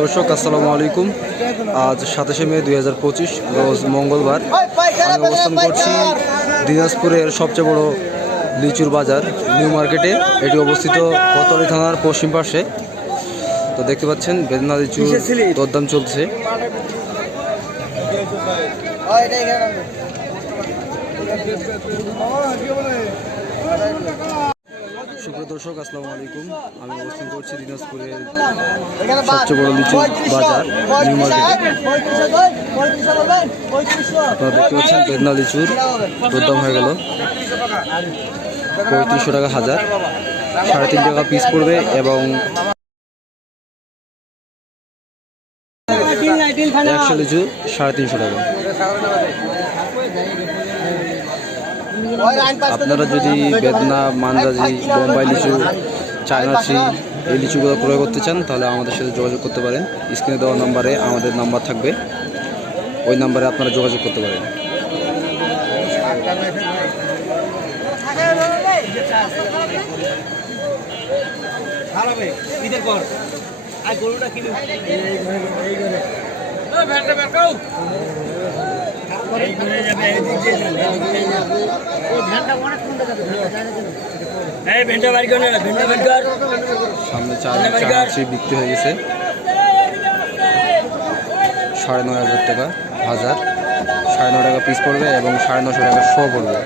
দর্শক, আসসালামু আলাইকুম। আজ সাতাশে মে দুই হাজার পঁচিশ, রোজ মঙ্গলবার। আমি অবস্থান করছি দিনাজপুরের সবচেয়ে বড় লিচুর বাজার, নিউ মার্কেটে। এটি অবস্থিত কোতোয়ালি থানার পশ্চিম পাশে। তো দেখতে পাচ্ছেন, বেদনা লিচুর দরদাম চলছে। সুপ্রিয় দর্শক আসসালামু আলাইকুম। আমি অবস্থান করছি দিনাজপুরের সবচেয়ে বড় লিচু বাজার নিউ মার্কেটে। আপনারা দেখতে পাচ্ছেন বেদনা লিচুর দরদাম হয়ে গেল। পঁয়ত্রিশশো টাকা হাজার। সাড়ে তিন টাকা পিস পড়বে এবং একশো লিচু সাড়ে তিনশো টাকা। আপনারা যদি বেদনা মানরাজি বোম্বাই লিচু, চায়না ট্রি এই লিচুগুলো ক্রয় করতে চান, তাহলে আমাদের সাথে যোগাযোগ করতে পারেন। স্ক্রিনে দেওয়া নাম্বারে আমাদের নাম্বার থাকবে। ওই নাম্বারে আপনারা যোগাযোগ করতে পারেন। গরুটা কিনে সামনে চার ট্রি বিক্রি হয়ে গেছে। সাড়ে নয় হাজার টাকা হাজার। সাড়ে নয় টাকা পিস পড়বে এবং সাড়ে নশো টাকা শো পড়বে।